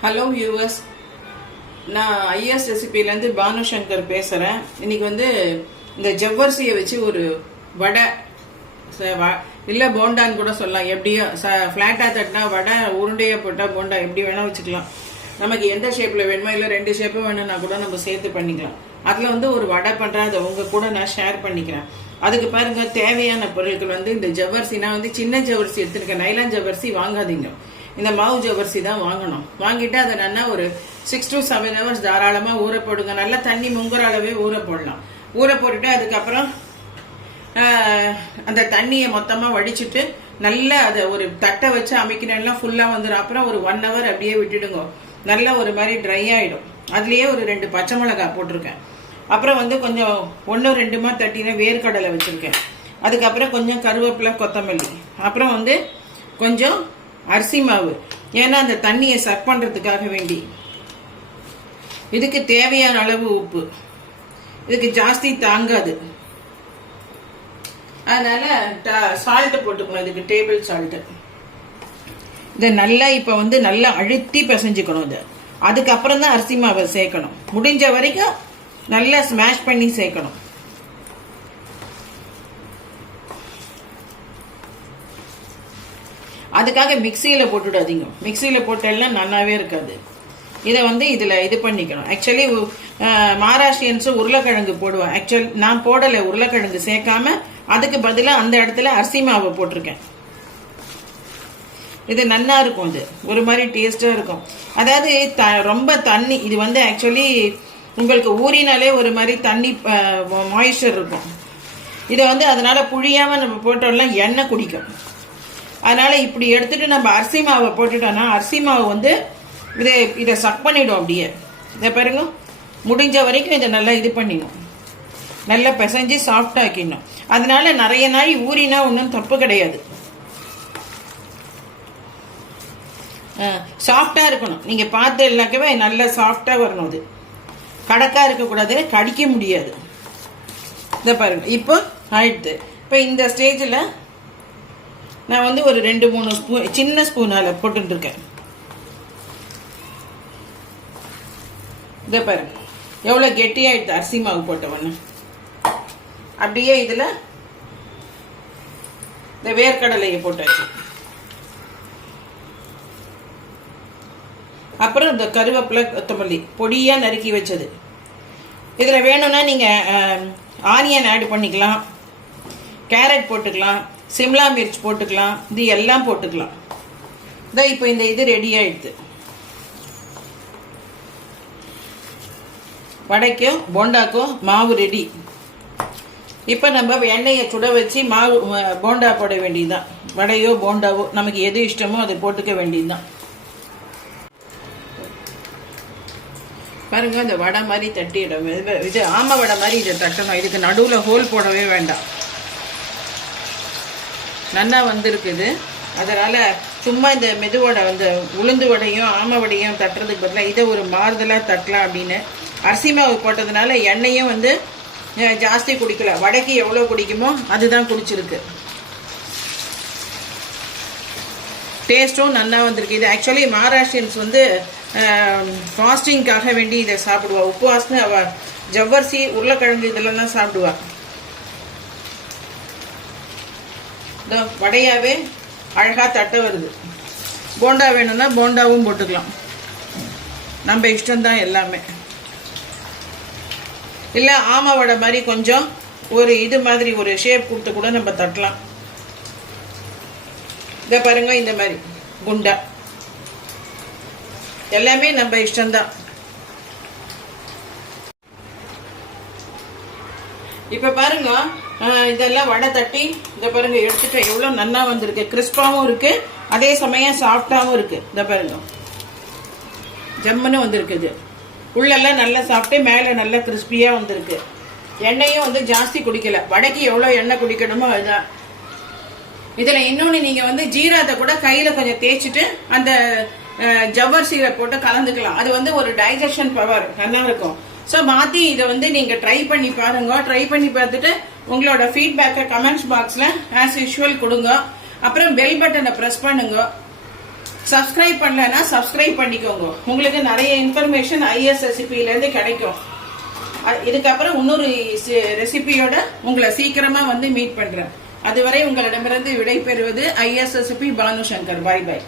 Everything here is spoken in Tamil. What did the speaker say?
ஹலோ வியூவர்ஸ், நான் ஐஎஸ் ரெசிபிலேருந்து பானுசங்கர் பேசுகிறேன். இன்னைக்கு வந்து இந்த ஜவ்வரிசியை வச்சு ஒரு வடை இல்லை போண்டான்னு கூட சொல்லலாம். எப்படியோ ஃப்ளாட்டாக தட்டினா வடை, உருண்டையாக போட்டால் போண்டா, எப்படி வேணால் வச்சுக்கலாம். நமக்கு எந்த ஷேப்பில் வேணுமோ இல்லை 2 ஷேப்பும் வேணும்னா கூட நம்ம சேர்த்து பண்ணிக்கலாம். அதில் வந்து ஒரு வடை பண்ணுறேன், அதை உங்கள் கூட நான் ஷேர் பண்ணிக்கிறேன். அதுக்கு பாருங்க, தேவையான பொருட்கள் வந்து இந்த ஜவ்வரிசி. நான் வந்து சின்ன ஜவ்வரிசி எடுத்துருக்கேன். நைலான் ஜவ்வரிசி வாங்காதீங்க, இந்த மாவு ஜவ்வரிசி தான் வாங்கணும். வாங்கிட்டு அதை நல்லா ஒரு 6 to 7 hours தாராளமாக ஊற போடுங்க. நல்லா தண்ணி முங்குற அளவே ஊற போடலாம். ஊற போட்டுட்டு அதுக்கப்புறம் அந்த தண்ணியை மொத்தமாக வடிச்சிட்டு நல்லா அதை ஒரு தட்டை வச்சு அமைக்கிறேன்னா ஃபுல்லாக வந்துடும். அப்புறம் ஒரு 1 hour அப்படியே விட்டுடுங்க. நல்லா ஒரு மாதிரி ட்ரை ஆகிடும். அதுலேயே ஒரு 2 பச்சை மிளகாய் போட்டிருக்கேன். அப்புறம் வந்து கொஞ்சம் 1-2 தட்டின வேர்க்கடலை வச்சுருக்கேன். அதுக்கப்புறம் கொஞ்சம் கருவேப்பிலை, கொத்தமல்லி, அப்புறம் வந்து கொஞ்சம் அரிசி மாவு, ஏன்னா அந்த தண்ணியை சக் பண்ணுறதுக்காக வேண்டி. இதுக்கு தேவையான அளவு உப்பு, இதுக்கு ஜாஸ்தி தாங்காது, அதனால சால்ட்டு போட்டுக்கணும். இதுக்கு டேபிள் சால்ட்டு. இதை நல்லா இப்போ வந்து நல்லா அழுத்தி பிசைஞ்சுக்கணும். இது அதுக்கப்புறம் தான் அரிசி மாவை சேர்க்கணும். முடிஞ்ச வரைக்கும் நல்லா ஸ்மாஷ் பண்ணி சேர்க்கணும். அதுக்காக மிக்சியில் போட்டுடாதீங்க. மிக்சியில் போட்டெல்லாம் நல்லாவே இருக்காது. இதை வந்து இதில் இது பண்ணிக்கணும். ஆக்சுவலி மகாராஷ்டிரியன்ஸு உருளைக்கிழங்கு போடுவேன். ஆக்சுவலி நான் போடலை, உருளைக்கிழங்கு சேர்க்காம அதுக்கு பதிலாக அந்த இடத்துல அரிசி மாவை போட்டிருக்கேன். இது நல்லா இருக்கும். இது ஒரு மாதிரி டேஸ்டாக இருக்கும். அதாவது ரொம்ப தண்ணி, இது வந்து ஆக்சுவலி உங்களுக்கு ஊறினாலே ஒரு மாதிரி தண்ணி மாய்ஸ்சர் இருக்கும். இதை வந்து அதனால புழியாமல் நம்ம போட்டோம்னா எண்ணெய் குடிக்கும். அதனால இப்படி எடுத்துட்டு நம்ம அரிசி மாவை போட்டுட்டோம்னா அரிசி மாவு வந்து இதை சக் பண்ணிடும் அப்படியே. இதை பாருங்க, முடிஞ்ச வரைக்கும் இதை நல்லா இது பண்ணிடும், நல்லா பிசைஞ்சு சாஃப்டாக்கிடணும். அதனால நிறைய நாள் ஊறினா ஒன்றும் தப்பு கிடையாது. சாஃப்டாக இருக்கணும். நீங்கள் பார்த்து எல்லாக்கவே நல்லா சாஃப்டாக வரணும். அது கடக்காக இருக்கக்கூடாது, கடிக்க முடியாது. இதை பாருங்க, இப்போ ஆயிடுது. இப்போ இந்த ஸ்டேஜில் நான் வந்து ஒரு 2-3 ஸ்பூன், சின்ன ஸ்பூனால் போட்டுருக்கேன். இதை பாருங்க எவ்வளோ கெட்டியாயிடுது அரிசி மாவு போட்டவொன்னு. அப்படியே இதில் இந்த வேர்க்கடலையை போட்டாச்சு. அப்புறம் இந்த கருவேப்பிலை, கொத்தமல்லி பொடியாக நறுக்கி வச்சது. இதில் வேணும்னா நீங்கள் ஆனியன் ஆட் பண்ணிக்கலாம், கேரட் போட்டுக்கலாம், சிம்லா மிர்ச் போட்டுக்கலாம், இது எல்லாம் போட்டுக்கலாம். இதான் இப்போ இந்த இது ரெடி ஆயிடுது. வடைக்கும் போண்டாக்கும் மாவு ரெடி. இப்போ நம்ம எண்ணெயை சுட வச்சு மாவு போண்டா போட வேண்டியதுதான். வடையோ போண்டாவோ நமக்கு எது இஷ்டமோ அதை போட்டுக்க வேண்டியதுதான். பாருங்க, இந்த வடை மாதிரி தட்டிடும். இது ஆமை வடை மாதிரி இதை தட்டணும். இதுக்கு நடுவில் ஹோல் போடவே வேண்டாம். நல்லா வந்திருக்குது. அதனால் சும்மா இந்த மெதுவடை, இந்த உளுந்து வடையும் ஆமை வடையும் தட்டுறதுக்கு பதிலாக இதை ஒரு மாறுதலாக தட்டலாம் அப்படின்னு. அரிசி மாவு போட்டதுனால எண்ணெயும் வந்து ஜாஸ்தி குடிக்கல. வடைக்கு எவ்வளோ குடிக்குமோ அதுதான் குடிச்சிருக்கு. டேஸ்ட்டும் நல்லா வந்திருக்கு. இது ஆக்சுவலி மகாராஷ்டிரியன்ஸ் வந்து ஃபாஸ்டிங்காக வேண்டி இதை சாப்பிடுவா. உப்புவாசன்னு அவள் ஜவ்வரிசி, உருளைக்கிழங்கு இதெல்லாம் தான் சாப்பிடுவா. இதோ வடையாவே அழகாக தட்ட வருது. போண்டா வேணும்னா போண்டாவும் போட்டுக்கலாம். நம்ம இஷ்டம்தான் எல்லாமே. இல்லை ஆமை வடை மாதிரி கொஞ்சம் ஒரு இது மாதிரி ஒரு ஷேப் கொடுத்து கூட நம்ம தட்டலாம். இதை பாருங்க, இந்த மாதிரி குண்டா எல்லாமே நம்ம இஷ்டம்தான். இப்போ பாருங்க, இதெல்லாம் வடை தட்டி இதை பாருங்க எடுத்துட்டு எவ்வளோ நல்லா வந்திருக்கு. கிறிஸ்பாவும் இருக்கு, அதே சமயம் சாஃப்டாகவும் இருக்கு. இதை பாருங்க, ஜம்முன்னு வந்திருக்குது. உள்ளெல்லாம் நல்லா சாப்பிட்டு மேலே நல்லா கிறிஸ்பியாக வந்திருக்கு. எண்ணெயும் வந்து ஜாஸ்தி குடிக்கல. வடைக்கு எவ்வளோ எண்ணெய் குடிக்கணுமோ அதுதான். இதில் இன்னொன்று, நீங்கள் வந்து ஜீராத்தை கூட கையில் கொஞ்சம் தேய்ச்சிட்டு அந்த ஜவ்வரிசியில போட்டு கலந்துக்கலாம். அது வந்து ஒரு டைஜஷன் பவர் நல்லா இருக்கும். ஸோ மாற்றி இதை வந்து நீங்கள் ட்ரை பண்ணி பாருங்க. ட்ரை பண்ணி பார்த்துட்டு உங்களோட ஃபீட்பேக்கை கமெண்ட்ஸ் பாக்ஸில் ஆஸ் யூஷுவல் கொடுங்க. அப்புறம் பெல் பட்டனை ப்ரெஸ் பண்ணுங்க. சப்ஸ்கிரைப் பண்ணலன்னா சப்ஸ்கிரைப் பண்ணிக்கோங்க. உங்களுக்கு நிறைய இன்ஃபர்மேஷன் ஐஏஎஸ் ரெசிபில இருந்து கிடைக்கும். இதுக்கப்புறம் இன்னொரு ரெசிபியோட உங்களை சீக்கிரமா வந்து மீட் பண்றேன். அதுவரை உங்களிடமிருந்து விடை பெறுவது IAS recipe Banu Shankar. Bye by.